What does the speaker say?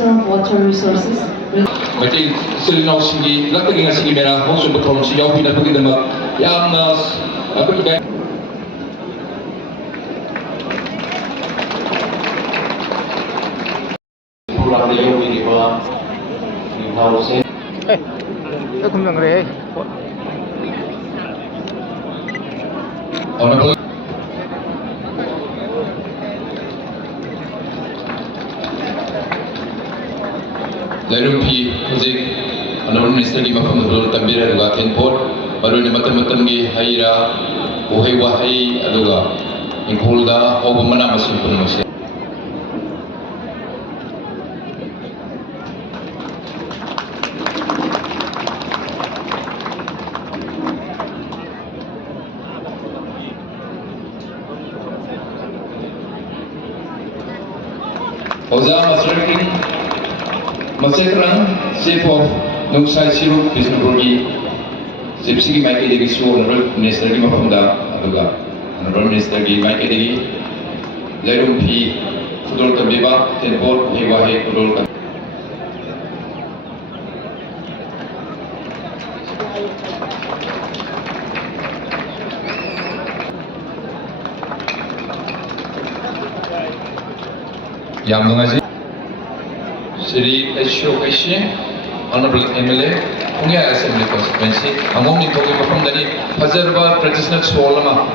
Minister of Water Resources. Maitai Silino Singi, Laki ngasi Mera, also become Siao Pina Pagidama, Yamas, Apikai. Honorable Laipham Hujik Honorable Minister di Mafam Dulu Tambira Aduga Tenpot baru ni matan-matan gi haira uhai wahai aduga ingkulda o bumana masin penulis. Oza Masraking Masekrang Chief of Nungsai Sirup Bisnurogi Sipsigi Mike Digi Su Honorable Minister di Mafamda Aduga Honorable Minister di Mike Digi Laipham Fudol Tambiba Tenpot Hewahe Fudol Yang mengaji Sri Ashok Ashi Honorable MLA Punggya Assembly Constituency Among ni Togi Mafam dari Fajarba Traditional Swalama